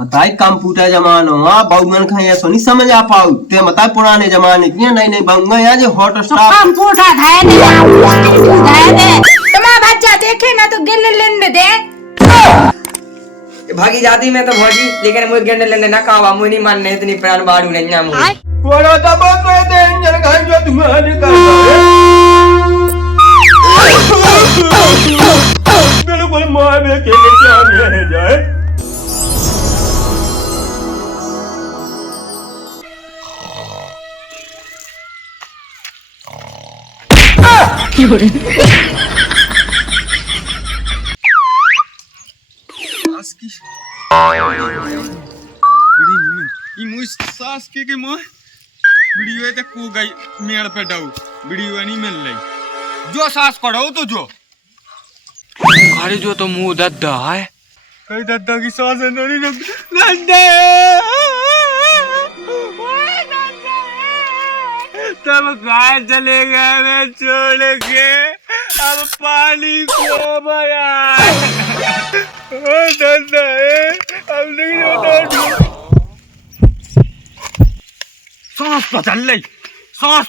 बताए कंप्यूटर जमानो बहुमन खाया सोनी समझ आ पाऊ ते बताए पुराने जमाने की नहीं नहीं बहुंगा यहाँ जो हॉट स्टॉप कंप्यूटर धाए दे तुम्हारा बच्चा देखे ना तो गिन लेने दे भागी जाती मैं तो भौजी लेकिन मुझे गेंडे लेने ना कहा मुझे नहीं मानने इतनी प्राण बाड़ू नहीं है मुझे कोरा दबा में दे इंजन खाई जो तुम्हारे करता है बिल्कुल मार में के जाने जाए सास के मां वीडियो ते को गई मेड़ पे डाउ वीडियो नहीं मिल रही जो सास करो तो जो अरे जो तो मुंह दद्दा है कई दद्दा की सास है नहीं दद्दा तब गाय चले गए मैं छोड़ के अब पानी को भरा ओ दद्दा अब नहीं होता सांस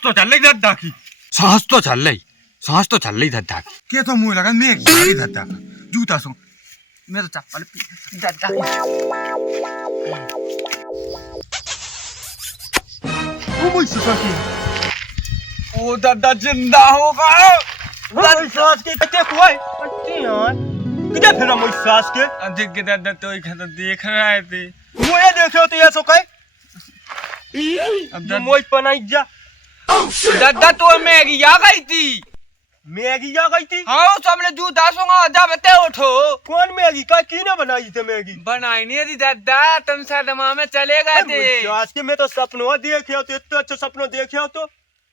तो चल रही दद्दा की सांस तो चल रही दद्दा की क्या तो मुंह लगा मैं गाड़ी दद्दा का जूता सो मैं तो चप्पल दद्दा ओ मुझ सकी ओ दद्दा जिंदा होगा मुझ सास के कितने कोई अच्छी यार किधर फिरा मुझ सास के अधिक के दद्दा तो एक तो देख रहे थे मुझे देखो तो ये सो कई अब मोई पनाई जा दद्दा तो मैगी आ गई थी मैगी आ गई थी हाँ सबने जूता सोंगा जब ते उठो कौन मैगी का की ना बनाई थी मैगी बनाई नहीं थी दद्दा तुम सदमा में चले गए थे आज के मैं तो सपनों देखे हो तो इतना अच्छा सपनों देखे हो तो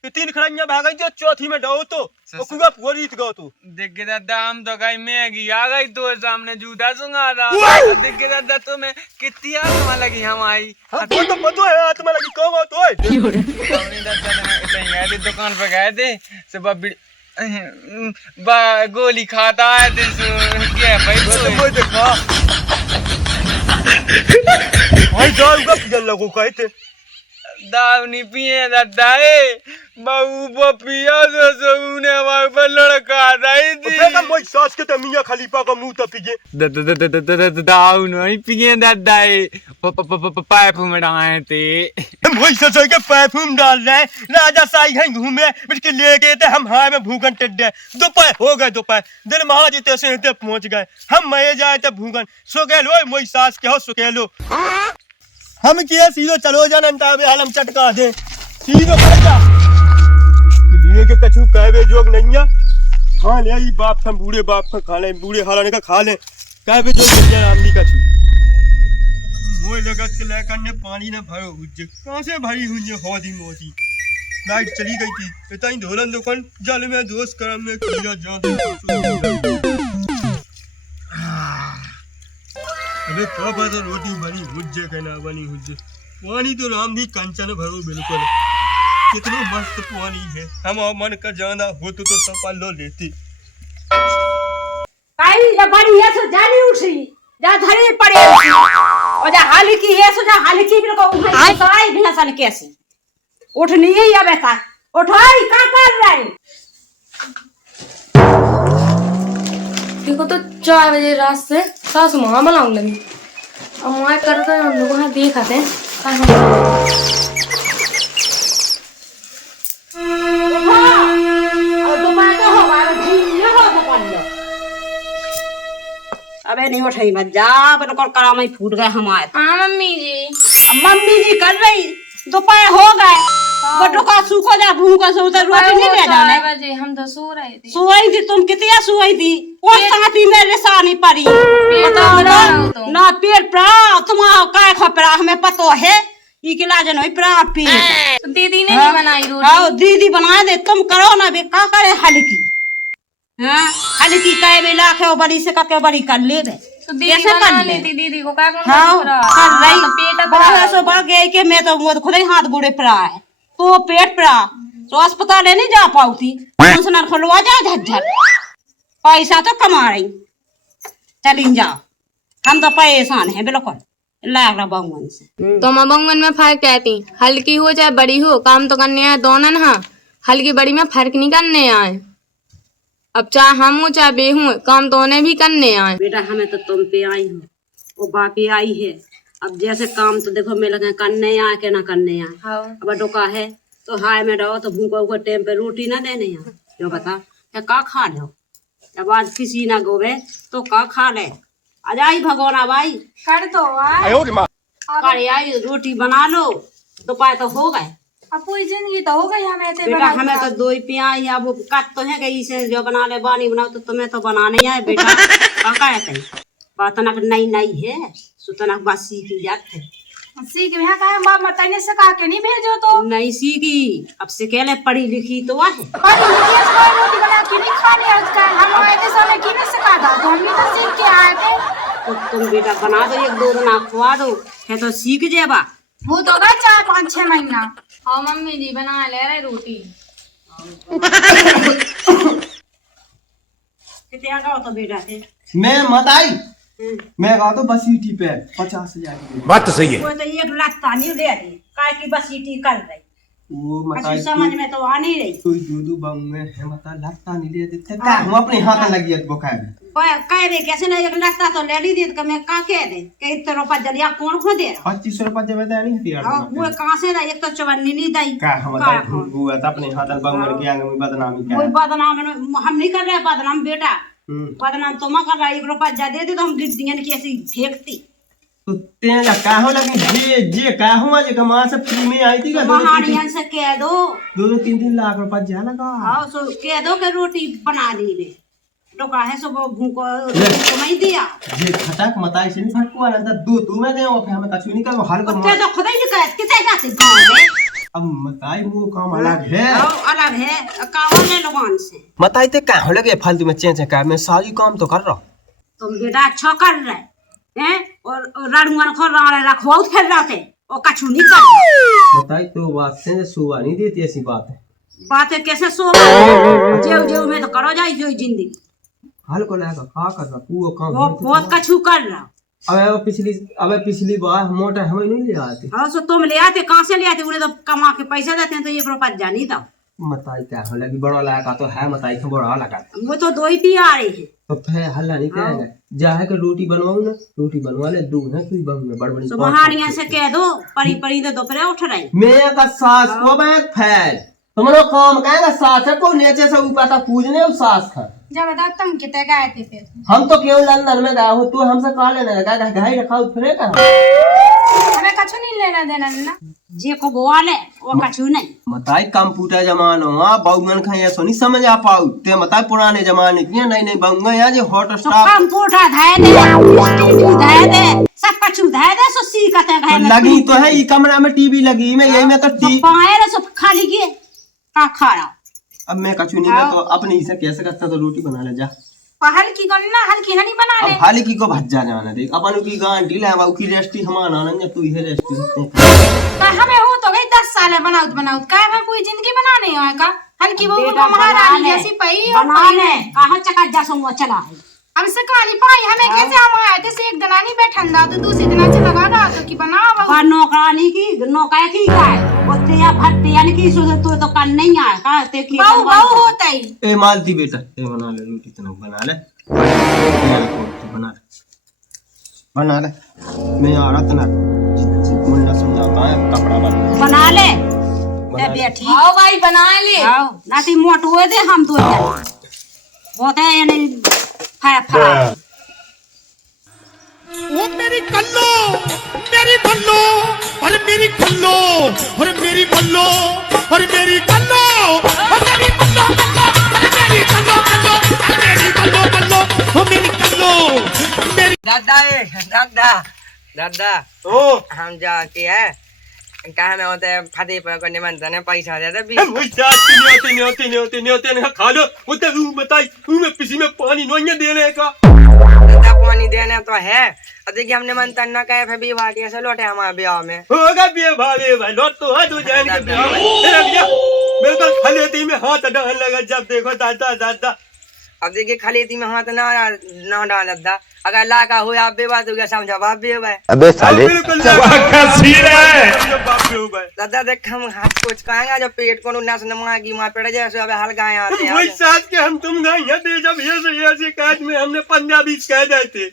तीन खड़ाइयां भाग गई थी चौथी में डो तो कुआ पूरी गो तो देख के दादा हम तो गई मैगी आ गई तो सामने जूता सुंगा था देख के दादा तुम्हें कितनी आत्मा लगी हम आई हाँ तो पता है आत्मा लगी कौन हो तो दुकान पे गए थे सुबह गोली खाता है क्या भाई कोई देखा भाई दारू का पिजन लगो कहे थे दारू नहीं पिए दादा बहू पिया तो ने हमारे ऊपर लड़का आई थी मोई सास के तमिया खलीफा का मुंह तो पिए दारू नहीं पिए दादा पाइप में डाले थे मोई सच के पाइप में डाल रहे राजा साई हैं घूमे बिल्कुल लेके थे हम हाय में भूगन टेड्डे दोपहर हो गए दोपहर दिन महा जीते से पहुंच गए हम मये जाए थे भूगन सो गए लो मोई सास के हो सो के लो हम किया सीधो चलो जानता हम चटका दे सीधो कर जा लिए के कछु कहवे जोग नहीं है हाँ ले ई बाप हम बूढ़े बाप का खा ले बूढ़े हालाने का खा ले कहवे जोग नहीं है आमदी कछु मोय लगत के लेकर ने पानी ने भरो हुज्जे कहां से भरी हुज्जे होदी मोदी लाइट चली गई थी इतना ही धोलन दुकान जल में दोस्त करम में कीड़ा जा अबे पापा तो रोटी बनी हुज्जे कहना बनी हुज्जे पानी तो राम दी कंचन भरो बिल्कुल कितना मस्त पानी है हम मन का जाना हो तो सब लो लेती काई या बड़ी है सो जानी उठी जा धरे पड़े और जा हाल की है सो जा हाल की बिल्कुल उठाई साई भी हसन कैसी उठनी है या बेटा उठाई का कर रहे देखो तो 4 बजे रात से सास मां मलाऊं लगी अब मैं करते हैं हम लोग वहां देखाते हैं अबे नहीं उठाई मत जा बिल्कुल कराम ही फूट गए हमारे हाँ मम्मी जी कर रही दोपहर हो गए बटो का सूखो जा भूखा सो उधर रोटी नहीं ले जाने बजे हम तो सो रहे थे सोई थी तुम कितनी सोई थी वो साथी मेरे सानी पड़ी बताओ ना पेट पड़ा तुम्हारा काय खपरा हमें पतो है ई के लाज नहीं पड़ा पेट तो दीदी ने नहीं बनाई रोटी आओ दीदी बना दे तुम करो ना बे का करे हल्की हां हल्की काय में लाखे बड़ी से कके बड़ी कर ले बे तो दीदी बना लेती दीदी को क्या करना हाँ कर रही तो पेट बड़ा सो बढ़ गए के मैं तो खुद ही हाथ गोड़े पड़ा है तो पेट पड़ा तो अस्पताल नहीं जा पाऊती टेंशन खुलवा जा झट पैसा तो कमा रही चलिन जाओ हम तो परेशान हैं बिल्कुल लाग रहा बहुमन से। तो मैं बंगन में फर्क कहती, हल्की हो चाहे बड़ी हो, काम तो करने आए दोनों ना। हल्की बड़ी में फर्क नहीं करने आए। अब चाहे हम हो चाहे बे हूँ, काम तो उन्हें भी करने आए। बेटा हमें तो तुम पे आई हो, वो बापी आई है। अब जैसे काम तो देखो मैं लगे करने आए के ना करने आए। अब डोका है तो हाय में रहो तो भूखो को टाइम पे रोटी ना देने यहाँ। जो बता क्या का खा लो, जब आज किसी ना गोवे तो का खा ले। आ जाई भगवाना भाई कर दो आई रोटी बना लो, दोपहर तो हो गए। अब पूरी जिंदगी तो हो गई हमें बेटा हमें तो दो ही प्याज या वो कट तो है गई से जो बना ले बानी बनाओ तो तुम्हें तो बनाने है बेटा। काका है बातनक नई नई है सुतनक बात सीखी जाते सीख में कहा बाप बताने से कहा के नहीं भेजो तो नहीं सीखी। अब से कहले पढ़ी लिखी तो है रोटी बना के नहीं खाने आजकल हम आए थे सोने की नहीं सिखा था तो हम भी तो सीख के आए थे। तो तुम बेटा बना दो एक दो दिन खुआ दो है तो सीख जेबा। वो तो गए 4-5-6 महीना। हाँ मम्मी जी बना ले रहे रोटी। कितने गाओ तो बेटा थे मैं मत आई, मैं कहा तो बस ईटी पे 50,000 बात तो सही है। वो तो एक लाता नहीं ले दी काय की बस ईटी कर रही वो अच्छी मताई समझ में तो आ नहीं रही। कोई दूधू बंग में है मता लगता नहीं ले देते का हम अपने हाथ लगी है बोका है कह रहे कैसे ना एक लाता तो ले ली दे तो मैं का कह दे कई तरह पर जलिया कौन खो दे रहा 2500 रुपया जब देना नहीं हथियार वो कहां से रहा एक तो चवन्नी नहीं दई का हम बताई वो अपने हाथ बंग में के आगे में बदनामी कोई क्या बदनाम हम नहीं कर रहे बदनाम बेटा बदनाम तो मैं कर रहा 1 रुपया जा दे तो हम गिद्दियन की ऐसी फेंकती तो तेरा का हो लगी जे का हुआ जे कमा से फ्री में आई थी का महानियन से कह दो 2-3 लाख रुपया जा लगा हां सो कह दो के रोटी बना दी ले डोका है सो भूको कमाई दिया जे खटक मताई से नहीं फटकुआ ना दो तू में दे वो हमें कछु नहीं कर हर को ते तो खुद ही निकल कितने जाते गांव में। अब मताई वो काम अलग है अलग है कावले लोगन से मताई ते का हो लगे फालतू में चेंज का मैं सारी काम तो कर रहा तुम बेटा अच्छा कर रहे हैं और रड़ुअन को राणे रखवाओ फिर रहते और कछु नहीं कर मताई तो बात से सुबह नहीं देती ऐसी बात है बातें कैसे सो जेव जेव में तो करो जाई जो जिंदगी हाल को लागा का कर रहा पूरा काम वो बहुत कछु कर रहा। अबे पिछली बार मोटर हमें नहीं ले आते हाँ सो तुम ले आते कहाँ से ले आते उन्हें तो कमा के पैसा देते हैं तो 1 रुपया जानी था मताई क्या हो लगी बड़ा लगा तो है मताई का बड़ा लगा वो तो 2 ही पी आ रही है तो फिर हल्ला नहीं करेंगे जाए के रोटी बनवाऊं ना रोटी बनवा ले दूध है कोई बंग में बड़बड़ी तो महानिया से कह दो परी परी तो दोपहर उठ रही मैं का सास को मैं फैल तुमने काम कहेगा सास को नीचे से ऊपर तक पूजने और सास का जब बता तुम कितने गए थे फिर हम तो केवल लंदन में गए हो तू हमसे कहा लेने लगा घाई रखा फिर का हमें कछु नहीं लेना देना ना जे को बोआ ले वो कछु नहीं मताई कंप्यूटर जमाना हुआ बहुमन खा ये सोनी समझ आ पाऊ ते मताई पुराने जमाने की नहीं नहीं बहुंगा यार जो हॉट तो स्टाफ कंप्यूटर धाय दे टीवी धाय दे सब कछु धाय दे सो सीखते हैं घर में लगी तो है ई कमरा में टीवी लगी मैं यही में तो टी पाए रे सब खाली के का खा रहा अब मैं कछु नहीं मैं तो अपने ही से कैसे करता तो रोटी बना ले जा हल्की करना हल्की नहीं बना ले अब हाली की को भज्जा जाना देख अपन की गांडी ले बाऊ की रेस्टी हमारा ना तू ही रेस्टी तो हमें हो तो गई 10 साल है बनाउत का हमें कोई जिंदगी बनाने है का हल्की वो महारानी जैसी पई बना ले कहां चका जा सो चला हमसे काली पाई हमें कैसे हम आए थे एक दिन नहीं बैठन दा तो दूसरे दिन से लगा दा तो की बनावा नौकरानी की नौकर की का ओते या भट्टियान की सो तो कर नहीं आ का ते की बहु होता ही ए मालती बेटा ए बना ले रोटी तना बना ले बना ले मैं आ रहा तना मुन्ना समझाता है कपड़ा बना ले ते बैठी आओ भाई बना ले आओ नाती मोट हुए दे हम दो होते हैं यानी फा वो मेरी कल्लो मेरी बल्लो और मेरी कल्लो और मेरी बल्लो और मेरी कल्लो और मेरी बल्लो और मेरी कल्लो कल्लो और मेरी बल्लो बल्लो और मेरी कल्लो मेरी दादा दादा ओ हम जाके है कहा में होते फतेहपुर को निमंत्रण है पैसा दे दे हम नहीं होते खा लो उते रूम बताई रूम में किसी में पानी नहीं देने का दादा पानी देने तो है और देखिए हमने निमंत्रण ना कहे फिर भी वाटिया से लौटे हमारे ब्याह में होगा बे भाई लौट तो है तू जान के ब्याह में रख दिया बिल्कुल खलेती में हाथ डाल लगा जब देखो दादा दादा अब देखिए खलेती में हाथ ना डाल दादा अगर ला का हुआ आप बेवा तो क्या समझा बाप भी हुआ अबे साले का सीन है बाप रे हो गए दादा देख हम हाथ कुछ कहेंगे जो पेट को नस नमागी वहां पेड़ जैसे अब हल्का आते हैं वही साथ के हम तुम गए हैं दे जब ये से कैद में हमने 15-20 कह दिए थे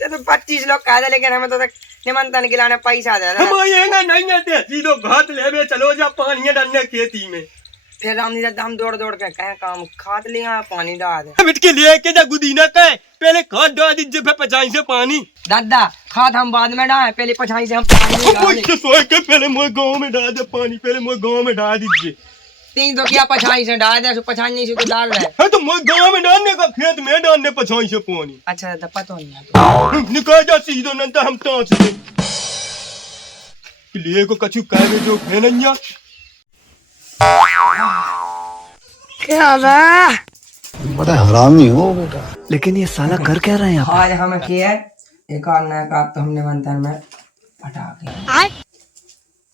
तो 25 लोग कह दे लेकिन हमें तो निमंत्रण के लाने पैसा दे हम आएंगे नहीं आते सीधो घाट लेवे चलो जा पानी डालने खेती में फिर हम दौड़ दौड़ के कहे काम खाद लिया पानी डाल दे बिट के लिए के जा गुदीना का पहले खाद डाल दीजिए फिर पचाई से पानी दादा खाद हम बाद में डाले पहले पछाई से हम पानी डालें के सोए के पहले मोए गांव में डाल दे पानी पहले मोए गांव में डाल दीजिए तीन तो क्या पछाई से डाल दे पछाई नहीं से तो डाल रहे है तो मोए गांव में डालने का खेत में डालने पचाई से पानी अच्छा दादा पता नहीं निकाल जा सीधो नंतर हम टांच दे लिए को कछु कहवे जो भेनैया क्या बड़ा हरामी हो बेटा। लेकिन ये साला कर क्या रहे हैं आप? आज हम किया एक और नया काम तो हमने मंथन में पटा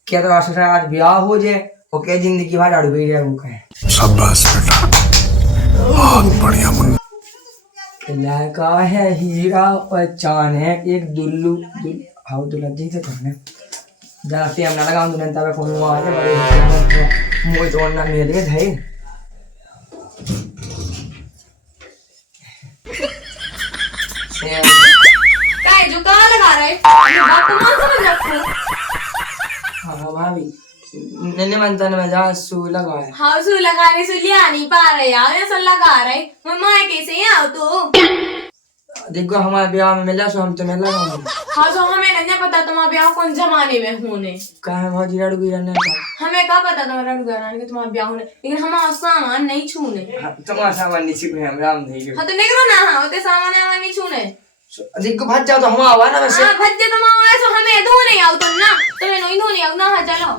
क्या तो आज ब्याह हो जाए ओके जिंदगी भर अड़ गई है वो कहे शाबाश बेटा, बहुत बढ़िया मुन्ना। लड़का है हीरा और चांद है एक दुल्लू हाउ दुल्ला जी से कहने जाते हम ना लगा दुल्हन तब फोन हुआ है बड़े मोई तो ना मिल गए थे काय जो कहाँ लगा रहा है ये बात तो मान समझ रखो। हाँ भाभी नन्हे मंथन में जा सू लगा है हाँ सु लगाने से लिया नहीं पा रहे यार ऐसा लगा रहे मम्मा कैसे आओ तो देखो हमारे ब्याह में मिला सो हम तुम्हें लगाऊंगे हाँ तो हमें नहीं पता तुम्हारा ब्याह कौन जमाने में होने कहा भाजी लड़ गई रहने का हमें क्या पता तुम्हारा लड़का के तुम्हारा ब्याह होने लेकिन हमारा सामान नहीं छूने तुम्हारा सामान नीचे को हम राम नहीं हाँ तो निकलो ना हाँ होते सामान हमारा नहीं छूने देखो भाज जाओ तो हम आवा ना वैसे हाँ भज्जे तुम आओ ऐसा हमें धोने आओ तुम ना तुम्हें नहीं धोने आओ ना हाँ चलो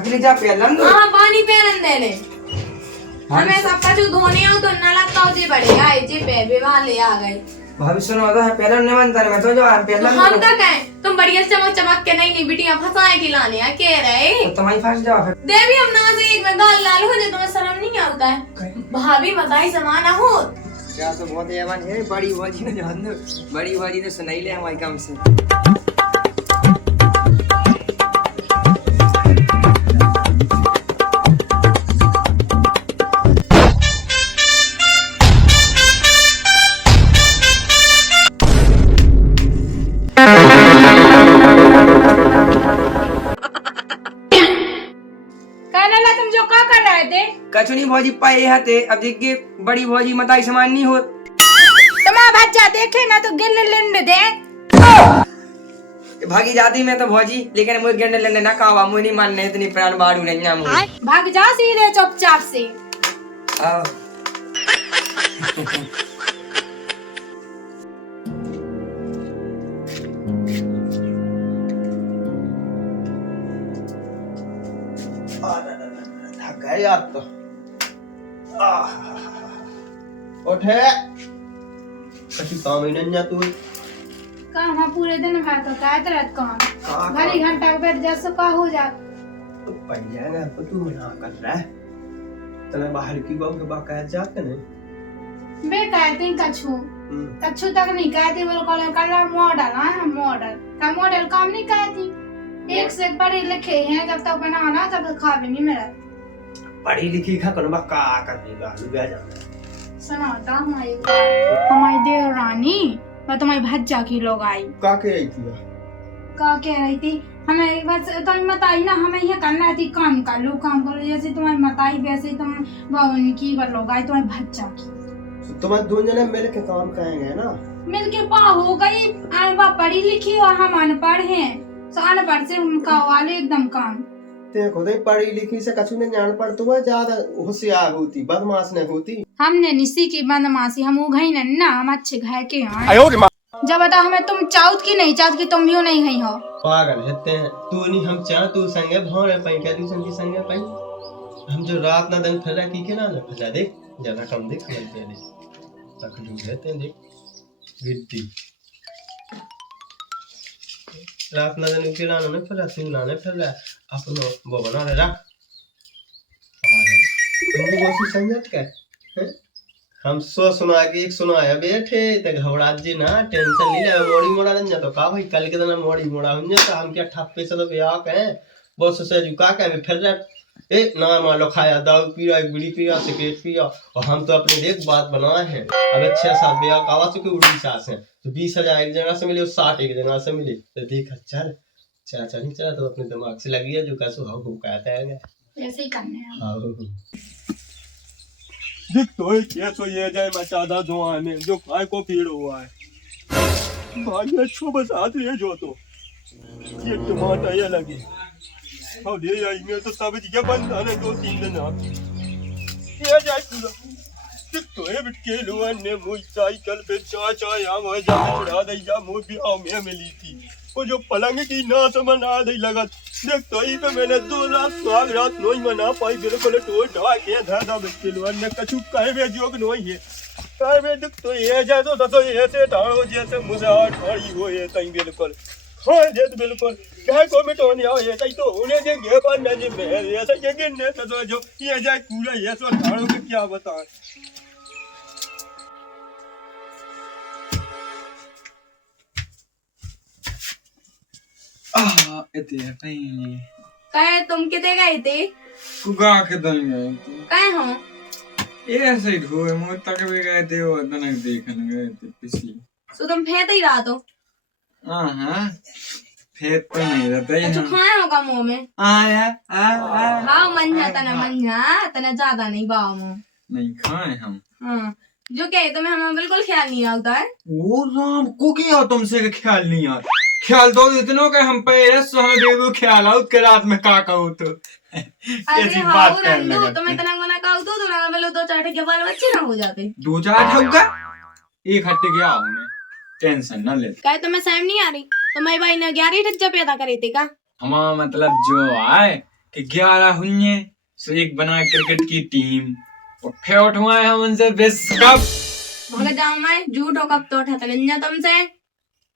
अगली जा पहलन दो हाँ पानी पहन देने हमें सबका जो धोने आओ तो ना लगता हो जे बड़े आए जे पे वाले आ गए भविष्य में होता है पहले निमंत्रण में तो जो पहले हम तो कहें तुम बढ़िया चमक चमक के नहीं बिटिया फंसाए खिलाने आ कह रहे तो तुम्हारी फंस जाओ फिर देवी हम ना से एक में गाल लाल हो जाए तुम्हें शर्म नहीं आता है भाभी बताई समाना हो क्या तो बहुत एवन है बड़ी बाजी ने जान दो बड़ी बाजी ने सुनाई ले हमारी काम से तुम जो क्या कर रहे थे कचुनी भौजी पाए हते अब देखिए बड़ी भौजी मताई समान नहीं हो तुम्हारा बच्चा देखे ना तो गिल लिंड दे भागी जाती मैं तो भौजी लेकिन मुझे गेंडे लेने ना कावा मुझे नहीं मानने इतनी प्राण बाड़ू नहीं ना मुझे भाग जा सीधे चुपचाप से आओ थक गए यार तो उठे कछु काम ही नहीं तू काम हाँ पूरे दिन भर तो काय तरह काम घड़ी घंटा के बैठ जा सका हो जा तो पड़ जाएगा तो तू ना कर रहा है तने बाहर की बात के बात जाते नहीं बे कहते कछु कछु तक नहीं कहती बोलो कल मॉडल हाँ मॉडल का मॉडल काम नहीं कहती एक से पढ़े लिखे हैं जब तक बनाना तब तक खा भी नहीं मिला पढ़ी लिखी खा करो बा का करने का लुगा जाना सुनाता हमारी देवरानी मैं तुम्हारी भज्जा की लोग आई का के आई थी का कह रही थी हमें बस तुम्हें बताई ना हमें ये करना थी काम कर लो जैसे तुम्हारी मताई वैसे तुम भवन की लोग आई तुम्हारी भज्जा की तुम्हारे दो जने मिल के काम करेंगे ना मिल के पा हो गई अनपढ़ पढ़ी लिखी और हम अनपढ़ हैं तो अनपढ़ से उनका वाले एकदम काम ते खुद ही पढ़ी लिखी से कछु नहीं जान पड़ तो ज्यादा होशियार होती बदमाश नहीं होती हमने निसी की बदमाशी हम उघई ना हम अच्छे घर के हैं जब बता हमें तुम चाउत की नहीं चाउत की तुम भी नहीं गई हो पागल हेते हैं तू नहीं हम चाह तू संगे भौरे पई क्या तू संगी संगे पई हम जो रात ना दिन फिर की के ना फजा देख ज्यादा कम देख चल पे देख तक लू रहते हैं देख गिट्टी रात ना दिन के लाना ने फिर तू लाने फिर अपनो वो बना ले रख तुम वो सी समझत के हम सो सुना के एक सुनाया बैठे ते घबरा जी ना टेंशन नहीं ले मोड़ी मोड़ा नहीं जा तो का भाई कल के दिन मोड़ी मोड़ा हुन तो हम क्या ठप्पे से तो ब्याह के बस से झुका के फिर रहे ना मान लो खाया दारू पिया बीड़ी पिया सिगरेट पिया और हम तो अपने देख बात बनाए हैं अगर 6-7 ब्याह कावा चुके उड़ीसा से तो 20,000 एक जगह से मिले और 60 एक जगह से मिले तो देख चल चाचा नहीं चला तो अपने दिमाग से लगी है जो कैसे हाउ कहता है ऐसे ही करने हैं हाँ देख तो ये तो ये जाए मचादा धुआं में जो काय को पीड़ हुआ है भाई अच्छो बस आत रहे जो तो ये टमाटर ये लगे और ये आई में तो सब जगह बंद है 2-3 दिन आप ये जाए पूरा देख तो ये बिटके लोन ने मुझ साइकिल पे चाचा यहां हो जा चढ़ा दई जा मुझ भी आओ में मिली थी वो जो पलंग की ना समझ आ दई लगा देख तो ही पे मैंने 2 रात सुहाग रात नोई मना पाई बिल्कुल टोल ढा के धादा बिटके लोन ने कछु कहे में जोग नोई है कहे में देख तो ये जाए तो ऐसे ढाओ जैसे मुझे आड़ी हो ये तई बिल्कुल हाँ जे बिल्कुल क्या को मिटोने आओ ये तई तो उन्हें जे गे पर न जे मैं ऐसा के गिनने तो जो ये जाए पूरा ये सो ढाड़ो के क्या बताएं कहे तुम कितने गए थे कुगा के दन गए थे कहे हो ये ऐसे ही हुए मुझ तक भी गए थे वो दनक देखने गए थे पिछली तो तुम फेंत ही रहा तो हाँ फेंत तो नहीं रहता ही अच्छा खाए होगा मुंह में आया हाँ मंझा तना ज्यादा नहीं बाव मुंह नहीं खाए हम हाँ जो क्या है तुम्हें हमें बिल्कुल ख्याल नहीं आता है वो राम को क्या तुमसे का ख्याल नहीं आता ख्याल तो इतनों के हम पे सो हमें बेबू ख्याल आओ के रात में का कहूँ तो अरे हाँ रंदू तुम्हें इतना गुना कहूँ तो तुम्हारा बोलो 2-4 के बाल बच्चे ना हो जाते 2-4 ठुका एक हट्टे गया हूँ मैं टेंशन ना ले कहे तुम्हें सहम नहीं आ रही तुम्हारी भाई ने 11 टज्जा पैदा करे थे का हमारा मतलब जो आए कि 11 हुए सो एक बना क्रिकेट की टीम और फिर उठवाए हम उनसे विश्व कप मगर जाऊँ मैं झूठ हो कब तो उठाते नहीं तुमसे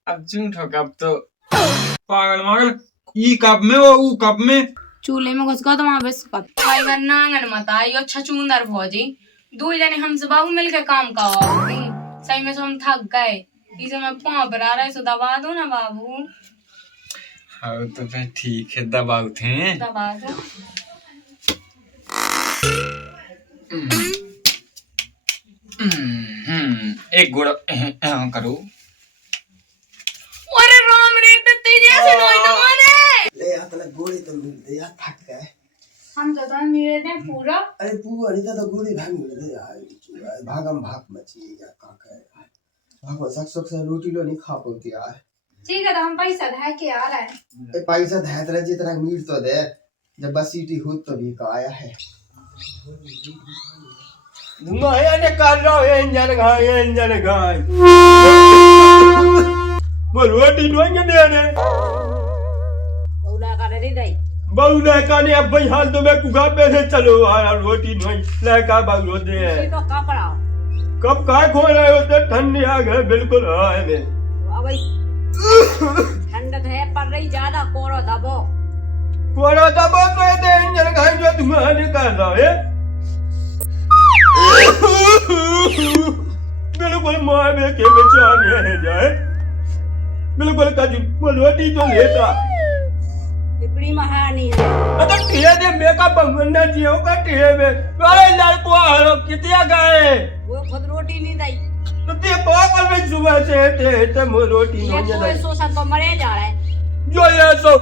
अब झूठ हो कब तो पागल मागल ई कप में वो ऊ कप में चूल्हे में घुस गया तो वहां पे कब भाई वरना आंगन मत आई अच्छा चुंदर भौजी 2 जने हमसे बाबू मिलके काम करवाओ सही में तो हम थक गए इसे मैं पाँव पर आ रहा है सो दबा दो ना बाबू हाँ तो फिर ठीक है दबाओ थे दबा दो एक गुड़ करो अरे राम रे तेज ऐसे नोई तो मारे ले आता गोली तो मिल दे यार थक गए हम तो मेरे ने पूरा अरे पूरा नहीं तो गोली भाग मिल दे यार भागम भाग मची या का कहे भागो सक से रोटी लो नहीं खा पाती यार ठीक है तो हम पैसा धै के आ रहा है ए पैसा धै तरह जितना मीट तो दे जब बस सीटी हो तो भी का आया है माया ने कर रहा है इंजन गाय वो रोटी नोएंगे दे रे बौला करे रे दई बहुले काने अब भाई हाल तो मैं कुगा पे से चलो आया रोटी नोई ले का बागलो दे तो कपड़ा कब काय खो रहे हो तो ठंडी आ गए बिल्कुल है में अब ठंड है पर रही ज्यादा कोरो दबो तो दे इंजन गाय जो तुम्हारे कर रहा है बिल्कुल मार में के बेचाने है जाए बिल्कुल कजू रोटी तो लेता बड़ी महानी है अरे टीए दे मेकअप बनना जियो का टीए में अरे लड़को हरो कितया गए वो खुद रोटी नहीं दई तो ते पागल में सुबह से ते मो रोटी ये नहीं कोई शोषण तो मरे जा रहा है जो ये सब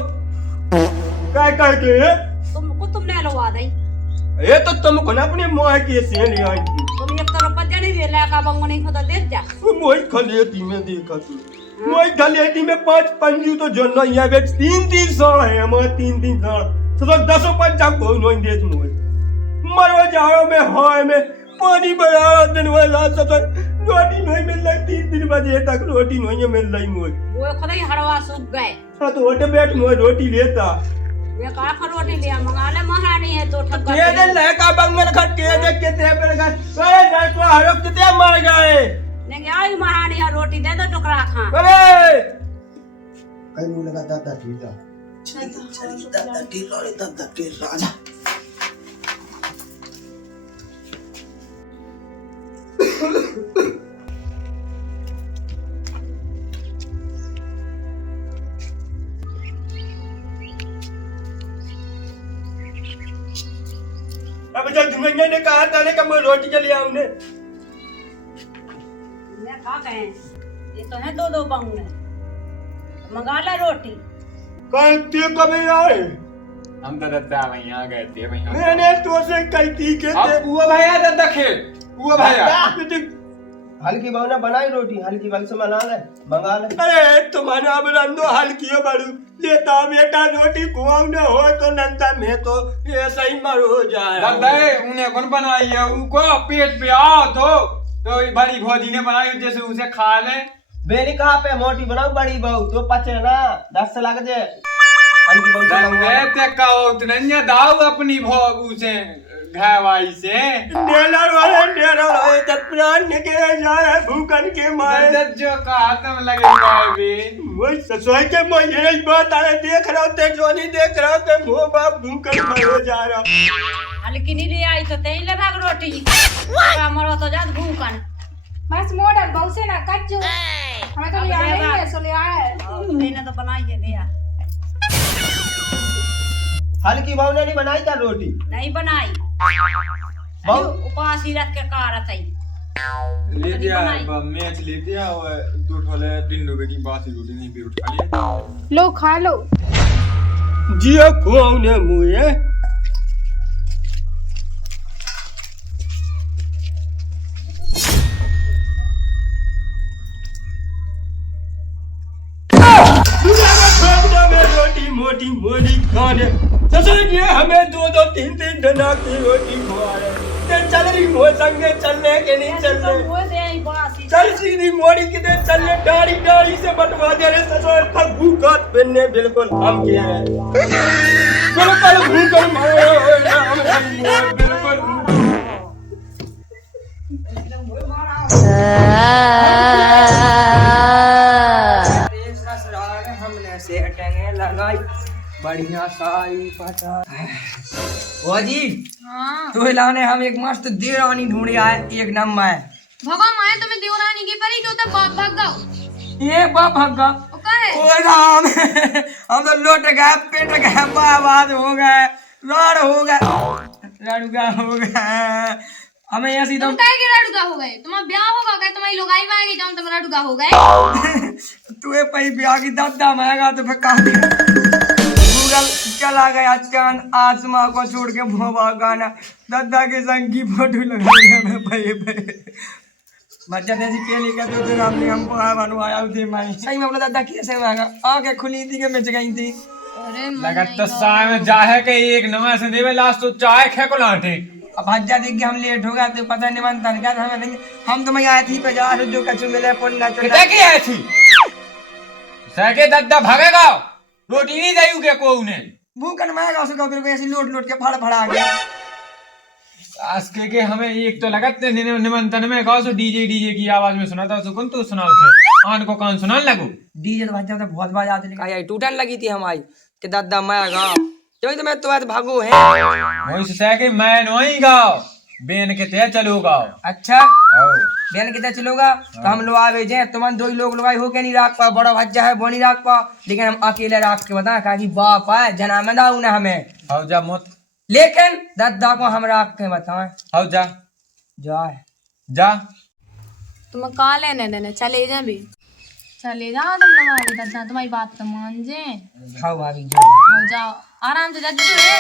काय के तुमने लवा दई ये तो तुमको ना अपनी मां की से नहीं आई तुम एक तरफ पत्ते नहीं दे लगा बंगो नहीं खुद दे जा मोई खलेती में देखा तू मोई खलेती में 5 पंजू तो जन्ना यहाँ पे 3 साल है हमारे 3 साल तो 10 पंजा को नहीं देत मोई मरो जाओ में हाय में पानी बड़ा दिन वाला सब रोटी नहीं मिल रही 3 बजे तक रोटी नहीं मिल रही मोई वो खुद ही हड़वा सूख गए हाँ तो होटे बैठ मोई रोटी लेता ये का रोटी लिया मंगा ले महारानी है तो ठग ये दे लड़का बंगल खट्टे दे कितने पर गए अरे लड़को हरो कितने मर गए नहीं आई महारानी है रोटी दे दो टुकड़ा खा अरे कहीं मुंह लगा दादा ढीला दादा ढीला राजा अब जब धुमैया ने कहा था कि मैं रोटी के लिए आऊँ ने मैं कहा कहें ये तो है दो बहू है मंगा ला रोटी कहती कभी आए हम तो दद्दा भैया गए थे भैया मैंने तो से कहती के अब वो भैया दद्दा खेल वो भैया हल्की बहू ने बनाई रोटी, हल्की बहू से मंगा ले। अरे तुम्हारे अब रंदो हल्की है बड़ू लेता बेटा रोटी कुआं ने हो तो नंदा में तो ऐसा ही मर हो जाए दद्दा उन्हें कौन बनाई है उनको पेट पे आओ तो बड़ी भौजी ने बनाई जैसे उसे खा ले। बेली कहाँ पे मोटी बनाओ बड़ी बहू तो पचे ना 10 से लग जाए। हल्की बहू से दंगे ते कहो तुनन्या दाऊ अपनी भौगू से घावाई से डेलर वाले जब प्राण निकले जा रहे भूखन के मारे दद्दा जो कहा तुम लगे बे वो ससुर के मैं यही बात आ देख रहा हूँ ते जो नहीं देख रहा हूँ ते मुँह बाप भूखन मर हो जा रहा हल्की नहीं ले आई तो तेल ले भाग रोटी मरो तो जात भूखन बस मॉडल बहु से ना कच्चो हमें तो ले आए हैं सो ले आए मैंने तो बनाई है दिया हल्की बहू ने नहीं बनाई क्या रोटी? नहीं बनाई उपवास ही रख के कारत आई ले दिया मैच ले दिया और दो ठोले 3 रुपए की बासी रोटी नहीं भी उठा लिया लो खा लो जियो खुआऊ ने मुझे रोटी मोटी मोटी खाने ससुर जी हमें 2-3 जना की रोटी खुआ रहे चल रही हो संगे चलने के नहीं चलने चल सीधी मोड़ी किधर चलने डाड़ी डाड़ी से बटवा दे रहे ससुर तक भूखा पहनने बिल्कुल हम क्या है बिल्कुल भूखा मारे बिल्कुल हमने से अटेंगे लगाई बढ़िया सारी पता जी तो लाने हम एक मस्त देवरानी ढूंढे आए एक नंबर है भगवान माए तुम्हें देवरानी की परी क्यों तो बाप भाग गओ ये बाप भागा ओ काहे ओ राम हम तो लौट गए पेट गए बर्बाद हो गए लाड़ हो गए लड़का हो गए हमें ऐसी तुम काहे के लड़का हो गए तुम्हारा ब्याह होगा क्या तुम्हारी लुगाई में आएगी जाऊं तुम लड़का हो गए तू पही ब्याह की दादा मांगा तो फिर कहा गूगल चला गया चांद आसमां को छोड़ के भोवा गाना दादा के संग की फोटो लगाई मैं पही बच्चा जैसी के लिए कहते थे हमने हमको बनवाया थे माई सही में अपना दादा कैसे मांगा आंखें खुली थी कि मैं गई थी अरे लगा तो साय में जाहे के एक नवा से देवे लास्ट तो चाय खे को लाटे अब भज्जा देख के हम लेट हो गए तो पता नहीं बनता क्या था हमें हम तो मैं आए थी 50 जो कछु मिले पुण्य कितने की आई थी सके दद्दा भागेगा रोटी नहीं देऊ के को उन्हें भूखन मांगा उसको फिर ऐसे लोट के फड़ फड़ा गया आज के हमें एक तो लगते निमंत्रण में गाओ सो डीजे की आवाज में सुना था सुकून तो सुनाओ थे आन को कौन सुनाने लगो डीजे तो भज्जा तो बहुत बार आते लिखा आई टूटन लगी थी हमारी कि दादा मैं गाओ क्यों तो मैं तो आज भागो है वही से कि मैं नहीं गाओ बेन के ते चलो गाओ अच्छा बेन के ते चलोगा तो हम लोग आवे जे तुम दो ही लोग लगाई हो के नहीं राख पा बड़ा भज्जा है वो नहीं राख पा लेकिन हम अकेले राख के बता कि बाप है जना में दाऊ ना हमें आओ जा मत लेकिन दादा को हम राख के बताएं आओ जा तुम कहा लेने देने चले जा भी चले जाओ तुम हमारी दादा तुम्हारी बात तो मान जे हाँ भाभी जाओ आराम से जज्जू है